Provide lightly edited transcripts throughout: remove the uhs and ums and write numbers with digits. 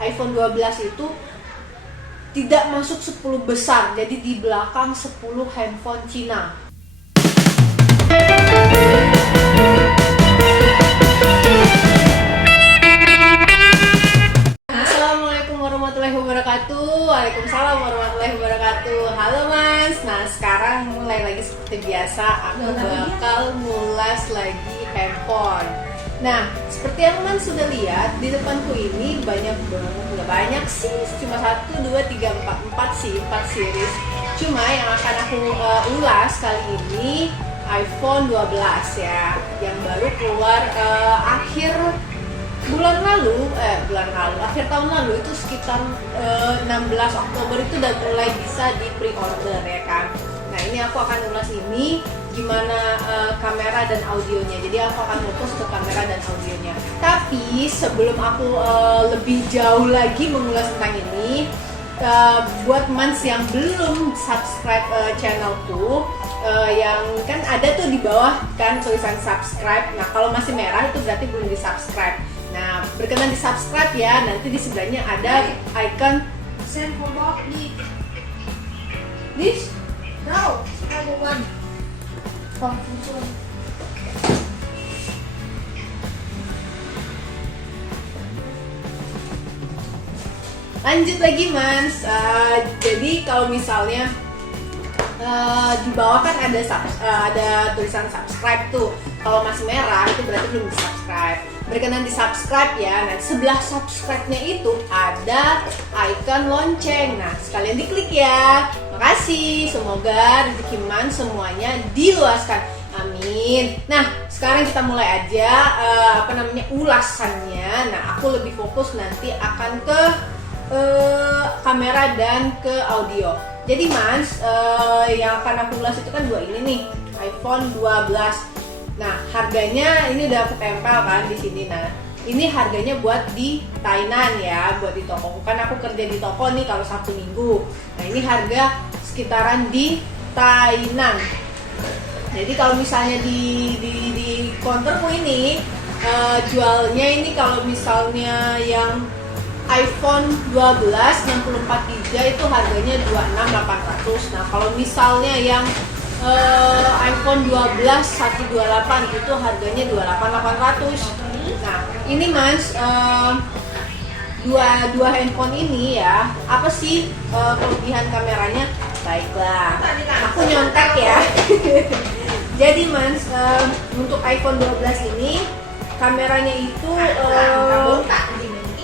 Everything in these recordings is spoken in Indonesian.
iPhone 12 itu tidak masuk 10 besar, jadi di belakang 10 handphone Cina. Assalamualaikum warahmatullahi wabarakatuh. Waalaikumsalam warahmatullahi wabarakatuh. Halo Mas. Nah sekarang mulai lagi seperti biasa, aku bakal ngulas lagi handphone. Nah, seperti yang Mas sudah lihat di depanku ini banyak banget, nggak banyak sih, cuma 1, 2, 3, 4 sih, 4 series. Cuma yang akan aku ulas kali ini iPhone 12 ya, yang baru keluar akhir akhir tahun lalu itu sekitar 16 Oktober itu udah mulai bisa di pre-order ya kan. Nah ini aku akan ulas ini gimana kamera dan audionya. Jadi aku akan fokus ke kamera dan audionya. Tapi sebelum aku lebih jauh lagi mengulas tentang ini, buat Mans yang belum subscribe channelku, yang kan ada tuh di bawah kan tulisan subscribe. Nah kalau masih merah itu berarti belum di subscribe. Nah berkenan di subscribe ya. Nanti di sebelahnya ada icon Send for box need. this. No, number one. Lanjut lagi Mas. Jadi kalau misalnya di bawah kan ada tulisan subscribe tuh. Kalau masih merah itu berarti belum di subscribe. Berkenan di subscribe ya. Nah sebelah subscribe-nya itu ada icon lonceng. Nah sekalian diklik ya. Makasih. Semoga rezeki Man semuanya diluaskan. Amin. Nah sekarang kita mulai aja ulasannya. Nah aku lebih fokus nanti akan ke kamera dan ke audio. Jadi Mas, yang akan aku ulas itu kan dua ini nih, iPhone 12. Nah, harganya ini udah ketempel kan di sini. Nah, ini harganya buat di Tainan ya, buat di toko. Kan aku kerja di toko nih kalau Sabtu Minggu. Nah, ini harga sekitaran di Tainan. Jadi kalau misalnya di counterku ini jualnya ini kalau misalnya yang iPhone 12 64GB itu harganya 26.800. Nah, kalau misalnya yang iPhone 12 128 itu harganya 28.800. Nah, ini Mas dua handphone ini ya, apa sih kelebihan kameranya? Baiklah, aku nyontek ya. Jadi Mas, untuk iPhone 12 ini kameranya itu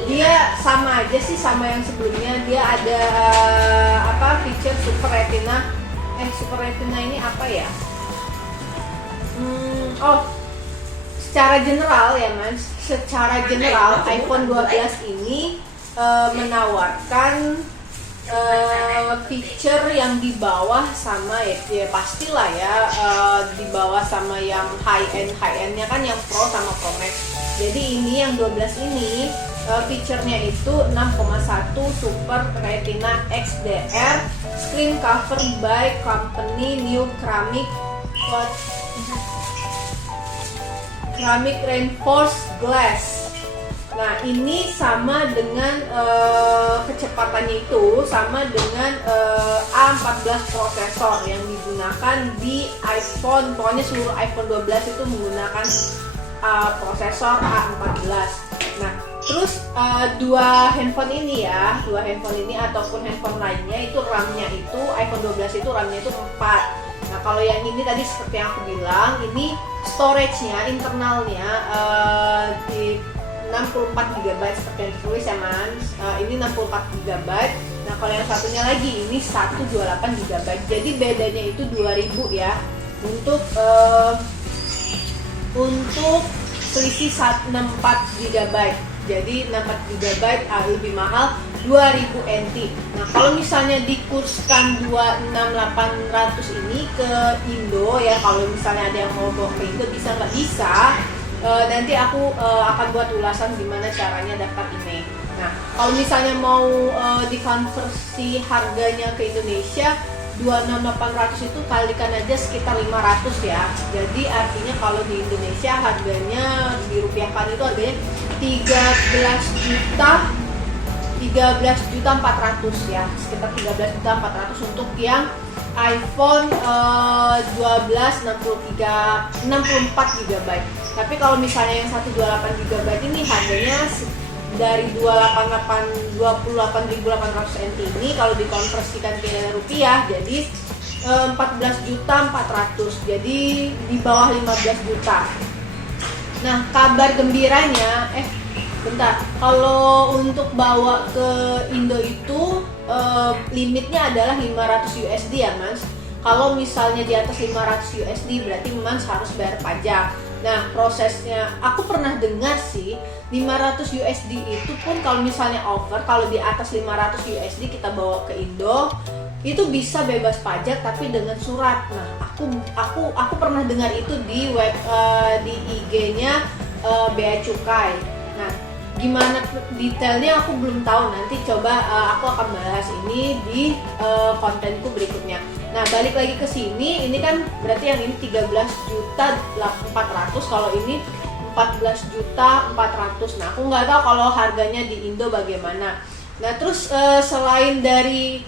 dia sama aja sih sama yang sebelumnya. Dia ada feature Super Retina. Super Retina ini apa ya? Secara general ya Mas, secara general iPhone 12 ini menawarkan feature yang di bawah sama ya pastilah ya, di bawah sama yang high endnya kan yang Pro sama Pro Max. Jadi ini yang 12 ini feature-nya itu 6,1 Super Retina XDR, screen cover by company new ceramic reinforced glass. Nah ini sama dengan kecepatannya itu sama dengan A14 prosesor yang digunakan di iPhone. Pokoknya seluruh iPhone 12 itu menggunakan prosesor A14. Nah terus dua handphone ini ataupun handphone lainnya itu RAM-nya itu iPhone 12 itu RAM-nya itu 4. Nah kalau yang ini tadi seperti yang aku bilang, ini storage-nya internalnya di 64GB seperti yang ditulis ya Mas. Ini 64GB. Nah kalau yang satunya lagi ini 128GB. Jadi bedanya itu 2000 ya untuk selisih 64GB. Jadi 64GB lebih mahal 2000 NT. Nah kalau misalnya dikurskan 26800 ini ke Indo ya, kalau misalnya ada yang mau bawa ke Indo bisa nggak bisa, nanti aku akan buat ulasan gimana caranya daftar email. Nah kalau misalnya mau dikonversi harganya ke Indonesia, 26800 itu kalikan aja sekitar 500 ya. Jadi artinya kalau di Indonesia harganya dirupiahkan itu harganya 13 juta 13.400.000 ya, sekitar 13.400.000 untuk yang iPhone 12 64 GB. Tapi kalau misalnya yang 128 GB ini harganya dari 28.800 NT ini kalau dikonversikan ke rupiah jadi 14.400.000, jadi di bawah 15 juta. Nah, kabar gembiranya bentar, kalau untuk bawa ke Indo itu limitnya adalah 500 USD ya Mas. Kalau misalnya di atas 500 USD berarti Mas harus bayar pajak. Nah, prosesnya aku pernah dengar sih 500 USD itu pun kalau misalnya over, kalau di atas 500 USD kita bawa ke Indo itu bisa bebas pajak tapi dengan surat. Nah, aku pernah dengar itu di di IG-nya Bea Cukai. Nah, gimana detailnya aku belum tahu, nanti coba aku akan bahas ini di kontenku berikutnya. Nah, balik lagi ke sini, ini kan berarti yang ini 13.400.000, kalau ini 14.400.000. Nah, aku nggak tahu kalau harganya di Indo bagaimana. Nah, terus selain dari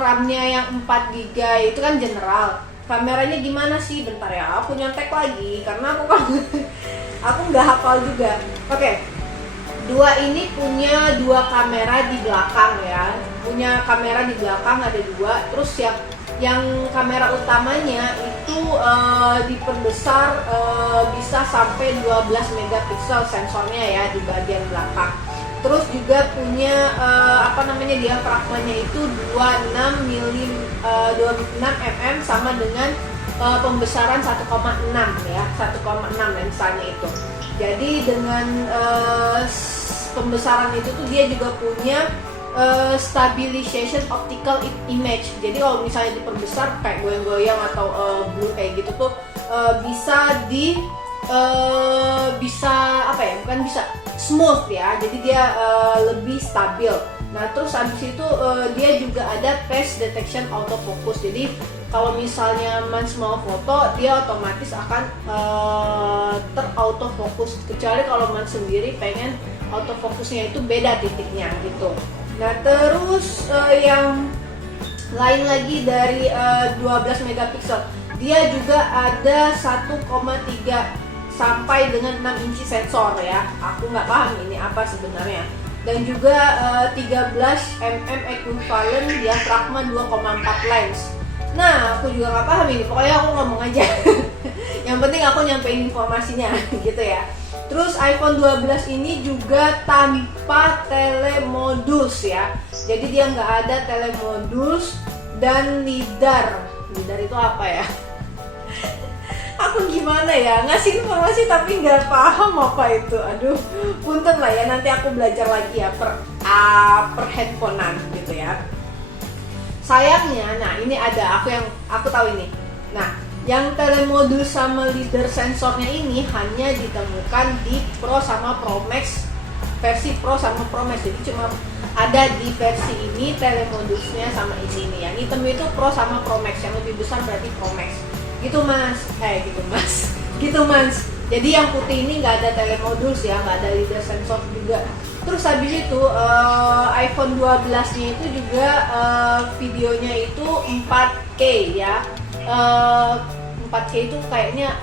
RAM-nya yang 4 GB itu kan general, kameranya gimana sih? Bentar ya, aku nyontek lagi karena aku nggak hafal juga. Oke. Dua ini punya dua kamera di belakang ya, punya kamera di belakang ada dua. Terus yang kamera utamanya itu diperbesar bisa sampai 12 megapiksel sensornya ya di bagian belakang. Terus juga punya diafragmanya itu 26 mm sama dengan pembesaran 1,6 ya, 1,6 lensanya itu. Jadi dengan pembesaran itu tuh dia juga punya stabilization optical image. Jadi kalau misalnya diperbesar kayak goyang-goyang atau blur kayak gitu tuh bisa smooth ya. Jadi dia lebih stabil. Nah, terus habis itu dia juga ada face detection autofocus. Jadi kalau misalnya Mans mau foto, dia otomatis akan terautofokus. Kecuali kalau Mans sendiri pengen autofokusnya itu beda titiknya gitu. Nah, terus yang lain lagi dari 12 megapiksel, dia juga ada 1,3 sampai dengan 6 inci sensor ya. Aku nggak paham ini apa sebenarnya. Dan juga 13 mm equivalent diafragma 2,4 lens. Nah, aku juga nggak paham ini, pokoknya aku ngomong aja. Yang penting aku nyampein informasinya gitu ya. Terus iPhone 12 ini juga tanpa telemodus ya. Jadi dia nggak ada telemodus dan lidar. Lidar itu apa ya? Aku gimana ya, ngasih informasi tapi nggak paham apa itu. Aduh, punten lah ya, nanti aku belajar lagi ya per handphonean gitu ya. Sayangnya, nah ini ada aku tahu ini. Nah, yang telemodus sama leader sensornya ini hanya ditemukan di Pro sama Pro Max, versi Pro sama Pro Max. Jadi cuma ada di versi ini telemodusnya sama ini nih. Yang hitam itu Pro sama Pro Max, yang lebih besar berarti Pro Max. Gitu mas. Jadi yang putih ini nggak ada telemodus ya, nggak ada leader sensor juga. Terus habis itu iPhone 12-nya itu juga videonya itu 4K ya. 4K itu kayaknya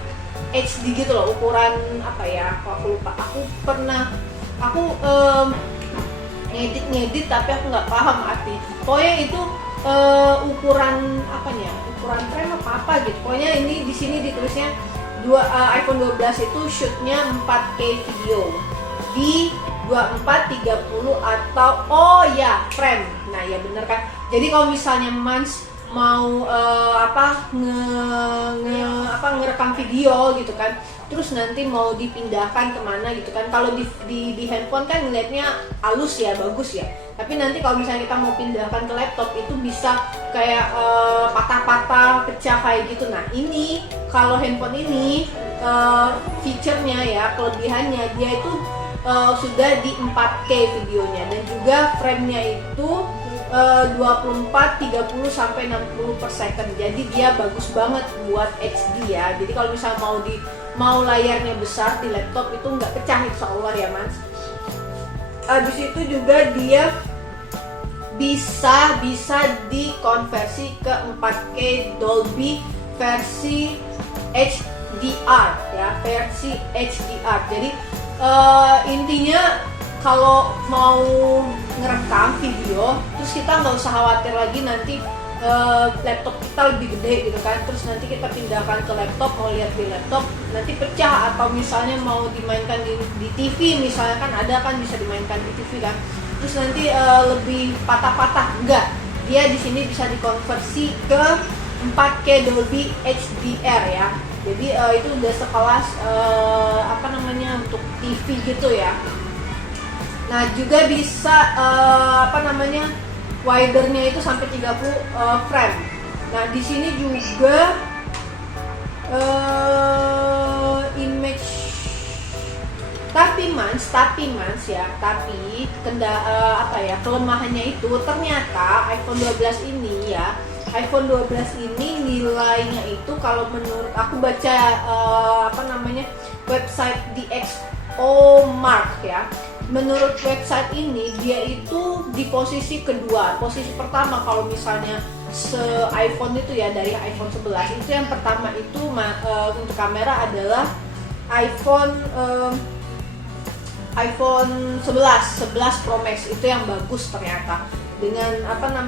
HD gitu loh, ukuran apa ya? Aku lupa. Aku ngedit tapi aku nggak paham arti. Pokoknya itu ukuran apanya? Ukuran frame apa gitu. Pokoknya ini di sini ditulisnya iPhone 12 itu shootnya 4K video di 24, 30 atau frame. Nah, ya bener kan. Jadi kalau misalnya Mans mau ngerekam video gitu kan, terus nanti mau dipindahkan kemana gitu kan. Kalau di handphone kan ngeliatnya halus ya, bagus ya. Tapi nanti kalau misalnya kita mau pindahkan ke laptop itu bisa kayak patah-patah, pecah kayak gitu. Nah, ini kalau handphone ini feature-nya ya, kelebihannya dia itu sudah di 4K videonya, dan juga frame-nya itu 24, 30 sampai 60 per second. Jadi dia bagus banget buat HD ya. Jadi kalau misalnya mau layarnya besar di laptop itu nggak pecah insya Allah ya Mas. Habis itu juga dia bisa dikonversi ke 4K Dolby versi HDR ya, versi HDR. Jadi intinya kalau mau ngerekam video, terus kita nggak usah khawatir lagi nanti laptop kita lebih gede gitu kan, terus nanti kita pindahkan ke laptop, mau lihat di laptop nanti pecah, atau misalnya mau dimainkan di TV misalnya, kan ada kan bisa dimainkan di TV kan, terus nanti lebih patah-patah. Enggak, dia di sini bisa dikonversi ke 4K Dolby HDR ya. Jadi itu udah sekelas untuk TV gitu ya. Nah juga bisa widernya itu sampai 30 frame. Nah di sini juga image tapi kelemahannya itu ternyata iPhone 12 ini ya, iPhone 12 ini nilainya itu kalau menurut aku baca website DxOMark ya. Menurut website ini dia itu di posisi kedua. Posisi pertama kalau misalnya iPhone itu ya, dari iPhone 11 itu yang pertama itu untuk kamera adalah iPhone 11 Pro Max itu yang bagus ternyata. Dengan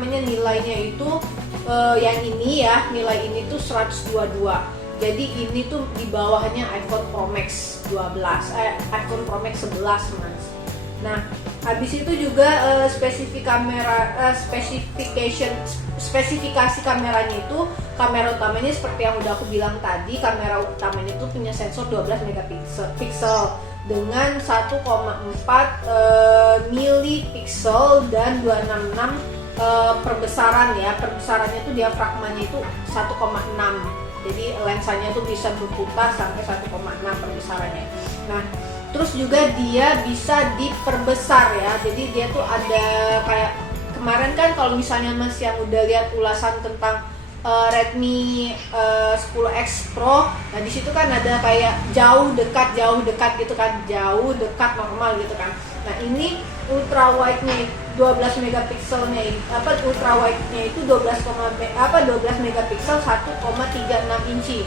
nilainya itu yang ini ya, nilai ini tuh 122. Jadi ini tuh di bawahnya iPhone Pro Max 12, iPhone Pro Max 11 Mas. Nah, habis itu juga spesifikasi kameranya itu, kamera utamanya seperti yang udah aku bilang tadi, kamera utamanya itu punya sensor 12 megapiksel dengan 1,4 milipiksel dan 266 perbesaran ya. Perbesarannya itu diafragmanya itu 1,6. Jadi lensanya itu bisa berputar sampai 1,6 perbesarannya. Nah, terus juga dia bisa diperbesar ya. Jadi dia tuh ada kayak kemarin kan kalau misalnya Mas yang udah lihat ulasan tentang Redmi 10X Pro, nah di situ kan ada kayak jauh dekat gitu kan, jauh dekat normal gitu kan. Nah ini ultra wide-nya 12 megapikselnya ultra wide-nya itu 12 megapiksel 1,36 inci.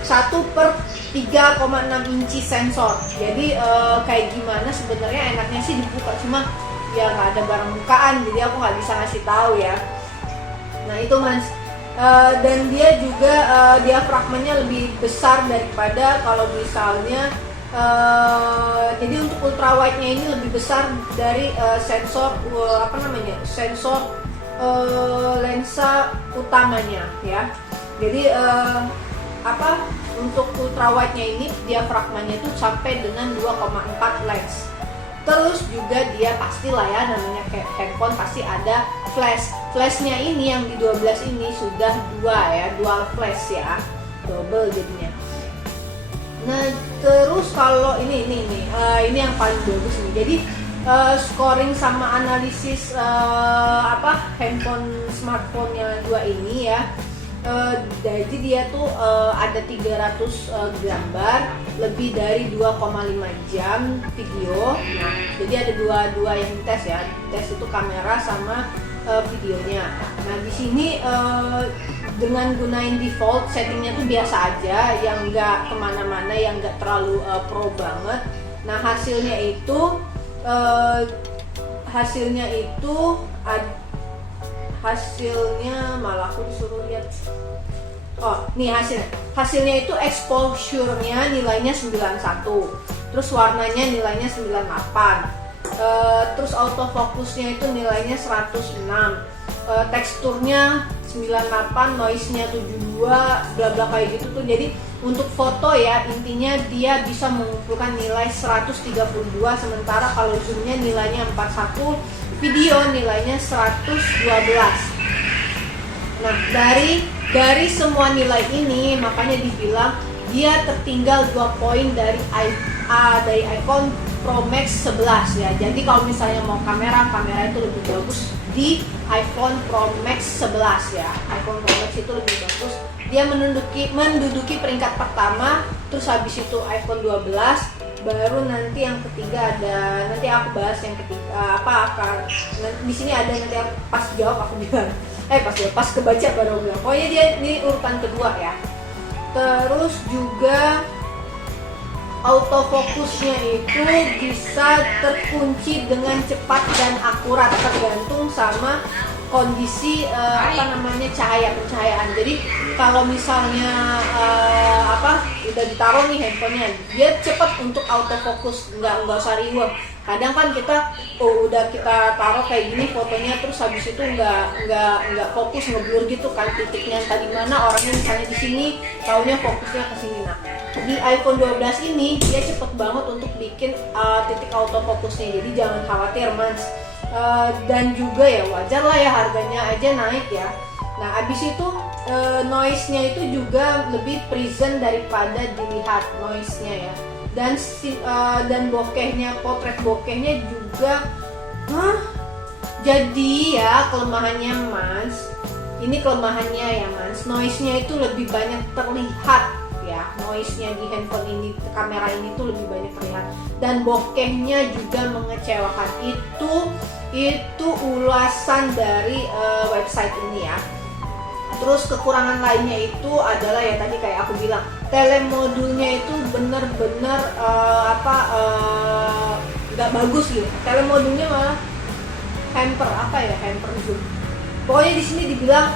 1/3,6 inci sensor. Jadi kayak gimana sebenarnya enaknya sih dibuka, cuma ya nggak ada barang bukaan, jadi aku nggak bisa ngasih tahu ya. Nah itu Mas. Dan dia juga diafragmanya lebih besar daripada kalau misalnya jadi untuk ultra wide nya ini lebih besar dari sensor lensa utamanya ya. Jadi untuk ultra wide nya ini diafragmanya itu sampai dengan 2,4 lens. Terus juga dia pastilah ya, namanya kayak handphone pasti ada flash. Flashnya ini yang di 12 ini sudah dual flash ya, double jadinya. Nah terus kalau ini yang paling bagus nih. Jadi scoring sama analisis handphone smartphone yang dua ini ya. Jadi dia tuh ada 300 gambar, lebih dari 2,5 jam video. Nah, jadi ada dua yang dites ya. Tes itu kamera sama videonya. Nah, di sini dengan gunain default settingnya tuh biasa aja, yang nggak kemana-mana, yang nggak terlalu pro banget. Nah, hasilnya malah aku disuruh lihat. Oh, nih hasilnya itu exposure-nya nilainya 91. Terus warnanya nilainya 98. Terus autofocusnya itu nilainya 106. Teksturnya 98, noise-nya 72, bla bla kayak gitu tuh. Jadi untuk foto ya, intinya dia bisa mengumpulkan nilai 132, sementara kalau zoom-nya nilainya 41, video nilainya 112. Nah, dari semua nilai ini makanya dibilang dia tertinggal 2 poin dari iPhone Pro Max 11 ya. Jadi kalau misalnya mau kamera itu lebih bagus di iPhone Pro Max 11 ya. iPhone Pro Max itu lebih bagus. Dia menduduki peringkat pertama, terus habis itu iPhone 12 baru nanti yang ketiga ada, nanti aku bahas yang ketiga di sini ada nanti pas jawab aku bilang pas kebaca baru bilang. Pokoknya dia ini urutan kedua ya. Terus juga autofokusnya itu bisa terkunci dengan cepat dan akurat tergantung sama kondisi pencahayaan. Jadi kalau misalnya udah ditaruh nih handphonenya, dia cepat untuk autofokus, nggak usah reward. Kadang kan kita udah kita taruh kayak gini fotonya, terus habis itu nggak fokus, ngeblur gitu kan titiknya tadi mana orangnya misalnya di sini, taunya fokusnya ke sini. Nah, di iPhone 12 ini dia cepet banget untuk bikin titik autofokusnya, jadi jangan khawatir Mas. Dan juga ya wajar lah ya, harganya aja naik ya. Nah abis itu noise-nya itu juga lebih present daripada dilihat noise-nya ya. Dan bokehnya, potret bokehnya juga jadi ya kelemahannya Mas. Ini kelemahannya ya Mas, noise-nya itu lebih banyak terlihat ya, noise-nya di handphone ini, kamera ini tuh lebih banyak terlihat, dan bokehnya juga mengecewakan. Itu ulasan dari website ini ya. Terus kekurangan lainnya itu adalah ya tadi kayak aku bilang, telemodulnya itu bener-bener nggak bagus gitu. Telemodulnya malah hamper zoom. Pokoknya di sini dibilang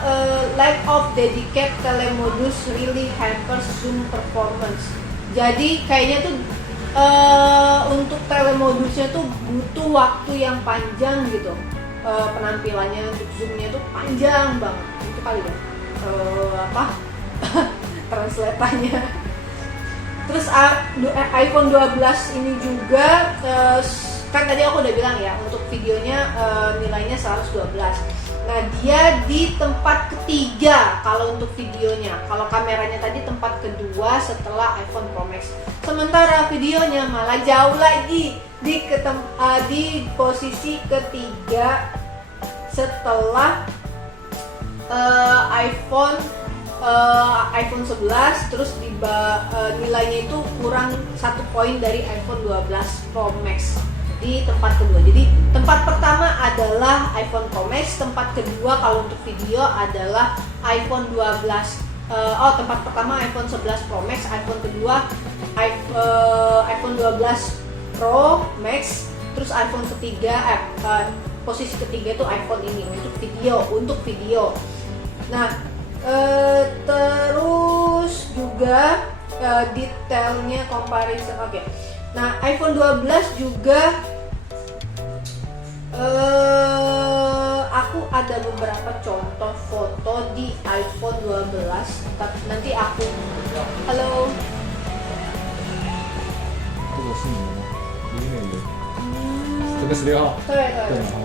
lack of dedicated telemodus really hampers zoom performance. Jadi kayaknya tuh untuk telemodusnya tuh butuh waktu yang panjang gitu. Penampilannya untuk zoomnya tuh panjang banget. Itu kali ya. Translatannya. Terus iPhone 12 ini juga kan tadi aku udah bilang ya, untuk videonya nilainya 112. Nah dia di tempat ketiga kalau untuk videonya. Kalau kameranya tadi tempat kedua setelah iPhone Pro Max. Sementara videonya malah jauh lagi di posisi ketiga setelah iPhone 11. Terus nilainya itu kurang 1 poin dari iPhone 12 Pro Max di tempat kedua. Jadi tempat pertama adalah iPhone Pro Max, tempat kedua kalau untuk video adalah iPhone 12. Tempat pertama iPhone 11 Pro Max, iPhone kedua iPhone 12 Pro Max, terus iPhone ketiga posisi ketiga itu iPhone ini untuk video. Nah, terus juga detailnya comparison. Oke. Nah, iPhone 12 juga aku ada beberapa contoh foto di iPhone 12. Tapi nanti aku halo. 这个是你的吗？里面有，这个16号。对。好。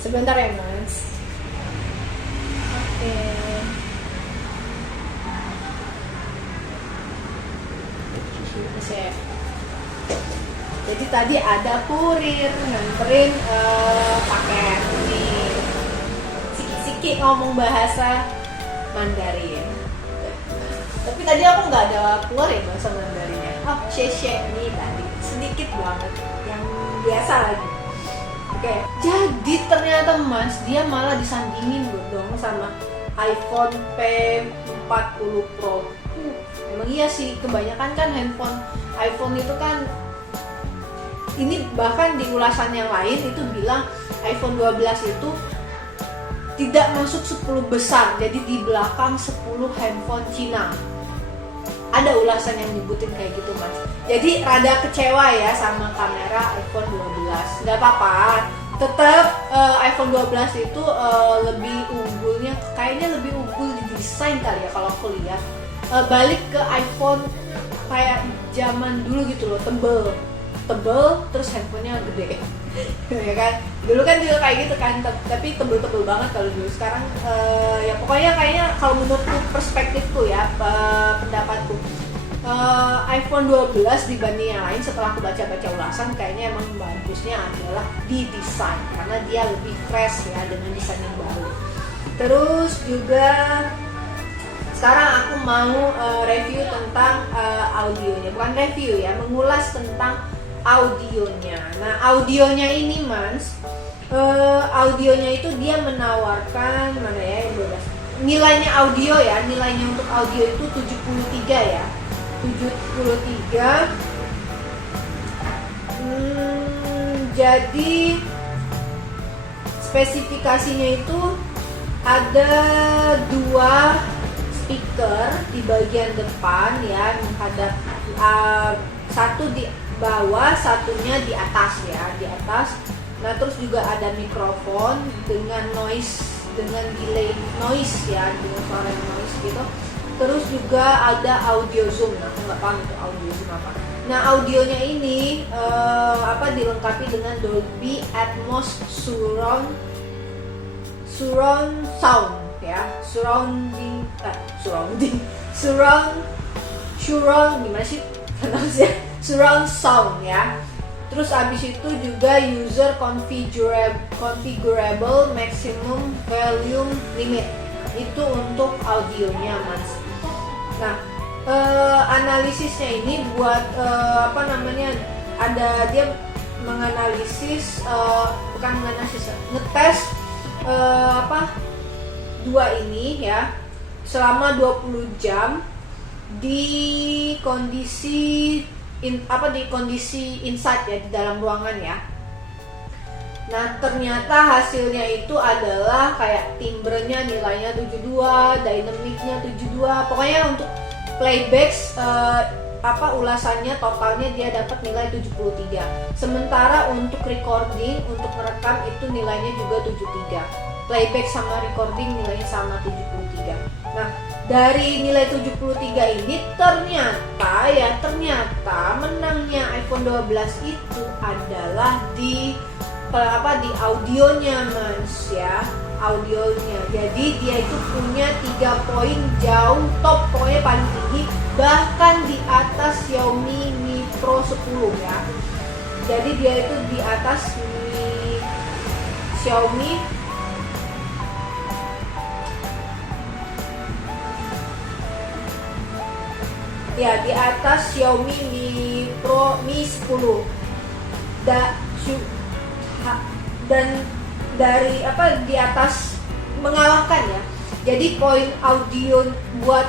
Sebentar ya Mas. Oke. Jadi tadi ada kurir nganterin paket nih. Sikit-sikit ngomong bahasa Mandarin. Tapi tadi aku nggak ada keluar ya bahasa Mandarinnya. Xie nih tadi sedikit banget, yang biasa lagi. Oke, jadi ternyata Mas dia malah disandingin dong sama iPhone P40 Pro. Emang iya sih, kebanyakan kan handphone iPhone itu kan, ini bahkan di ulasan yang lain itu bilang iPhone 12 itu tidak masuk 10 besar, jadi di belakang 10 handphone Cina. Ada ulasan yang nyebutin kayak gitu Mas. Jadi rada kecewa ya sama kamera iPhone 12. Gak apa-apa, tetap iPhone 12 itu lebih unggulnya, kayaknya lebih unggul di desain kali ya kalau aku lihat. Balik ke iPhone kayak zaman dulu gitu loh, tebel terus handphonenya gede. Ya kan, dulu kan juga kayak gitu kan, tapi tebel banget kalau dulu. Sekarang ya pokoknya kayaknya kalau menurutku, perspektifku ya, pendapatku, iPhone 12 dibanding yang lain setelah aku baca-baca ulasan, kayaknya emang bagusnya adalah di desain, karena dia lebih fresh ya dengan desain yang baru. Terus juga sekarang aku mau review tentang audionya, bukan review ya, mengulas tentang audionya. Nah, audionya ini Mans, audionya itu dia menawarkan mana ya yang bebas. Nilainya audio ya, nilainya untuk audio itu 73 ya. 73. Jadi spesifikasinya itu ada 2 speaker di bagian depan ya, menghadap satu di bawah, satunya di atas ya, di atas. Nah, terus juga ada mikrofon dengan noise, dengan delay noise ya, dengan suara noise gitu. Terus juga ada audio zoom. Nah, aku nggak paham itu audio zoom apa. Nah, audionya ini dilengkapi dengan Dolby Atmos surround sound ya, surround gimana sih pronunciation, surround sound ya. Terus abis itu juga user configurable maximum volume limit, itu untuk audionya Mas. Nah, analisisnya ini buat ada dia menganalisis ngetes dua ini ya selama 20 jam di kondisi inside ya, di dalam ruangan ya. Nah, ternyata hasilnya itu adalah kayak timbrenya nilainya 72, dynamicnya 72. Pokoknya untuk playback ulasannya totalnya dia dapat nilai 73. Sementara untuk recording, untuk merekam itu nilainya juga 73. Playback sama recording nilainya sama 73. Nah, dari nilai 73 ini ternyata menangnya iPhone 12 itu adalah di audionya Mas ya, audionya. Jadi dia itu punya 3 poin jauh top, pokoknya paling tinggi, bahkan di atas Xiaomi Mi Pro 10 ya. Jadi dia itu di atas Xiaomi ya, di atas Xiaomi Mi Pro Mi 10 dan dari di atas, mengalahkan ya. Jadi poin audio buat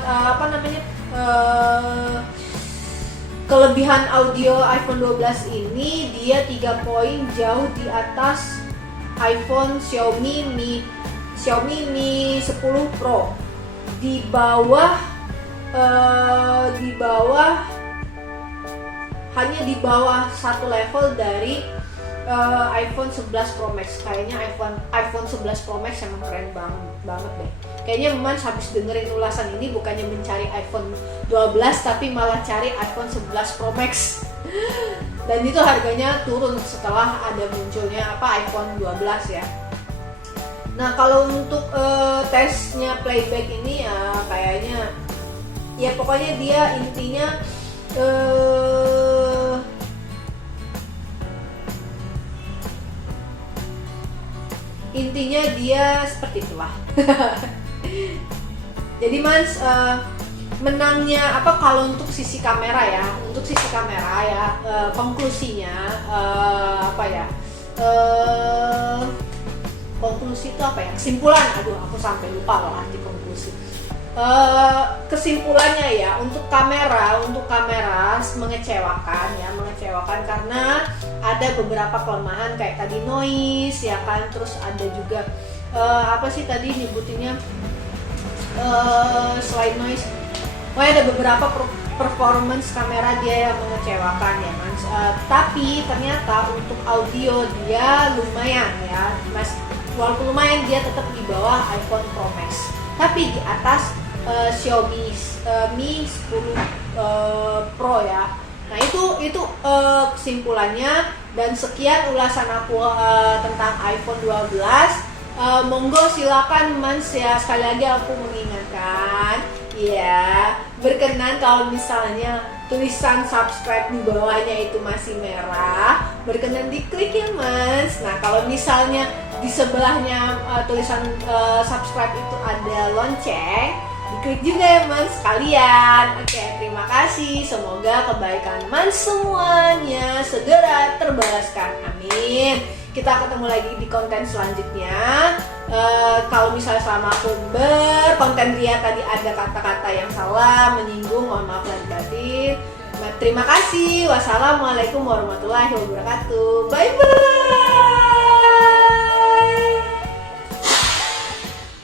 kelebihan audio iPhone 12 ini dia 3 poin jauh di atas iPhone Xiaomi Mi 10 Pro, di bawah hanya di bawah satu level dari iPhone 11 Pro Max. Kayaknya iPhone 11 Pro Max emang keren banget deh. Kayaknya Mans habis dengerin ulasan ini bukannya mencari iPhone 12 tapi malah cari iPhone 11 Pro Max. Dan itu harganya turun setelah ada munculnya iPhone 12 ya. Nah, kalau untuk tesnya playback ini ya kayaknya ya pokoknya dia intinya dia seperti itulah. Jadi Mans, menangnya kalau untuk sisi kamera ya, konklusinya konklusi itu kesimpulan, aku sampai lupa loh arti konklusi. Kesimpulannya ya, untuk kamera mengecewakan karena ada beberapa kelemahan kayak tadi noise ya kan, terus ada juga tadi nyebutinnya selain noise, ada beberapa performance kamera dia yang mengecewakan ya Mas. Tapi ternyata untuk audio dia lumayan ya Mas, walaupun lumayan dia tetap di bawah iPhone Pro Max, tapi di atas Xiaomi Mi 10 Pro ya. Nah itu kesimpulannya, dan sekian ulasan aku tentang iPhone 12. Monggo silakan Mans ya, sekali lagi aku mengingatkan ya, berkenan kalau misalnya tulisan subscribe di bawahnya itu masih merah, berkenan diklik ya Mans. Nah, kalau misalnya di sebelahnya tulisan subscribe itu ada lonceng, diklik juga ya Man sekalian. Oke, terima kasih. Semoga kebaikan Man semuanya segera terbalaskan. Amin. Kita ketemu lagi di konten selanjutnya. Kalau misalnya selama aku berkonten Ria tadi ada kata-kata yang salah, menyinggung, mohon maaf lahir batin. Terima kasih. Wassalamualaikum warahmatullahi wabarakatuh. Bye bye.